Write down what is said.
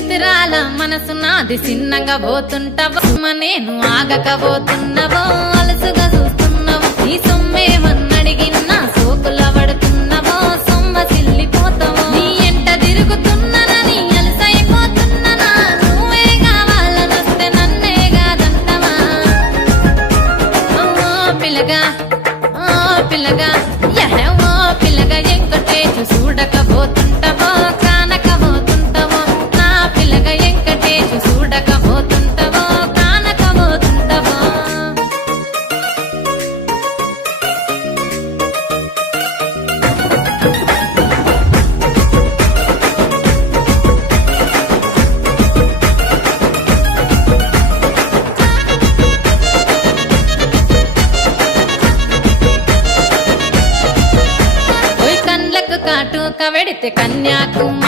చిత్రాల మనసు నాది చిన్నగా పోతుంటావో నేను ఆగకపోతున్నావో అలసుగా చూస్తున్నావో నీ సొమ్మేమన్నడిగినా సోకుల పడుతున్నావో సొమ్మ సిల్లిపోతావో నీ ఎంట తిరుగుతున్నానని అలసైపోతున్నానా నువ్వే కావాలనొస్తే నన్నే కాదంటవా పిల్లగా పిల్లగా ఓ పిల్లగా ఎంకటేచు చూడకపోతుంటావో కానకపోతుంటావో నా పిల్లగా ఎంకటేచు చూడకపోతుంటావో కానకపోతుంటావో కాటుక వెడితే కన్యాకుమారి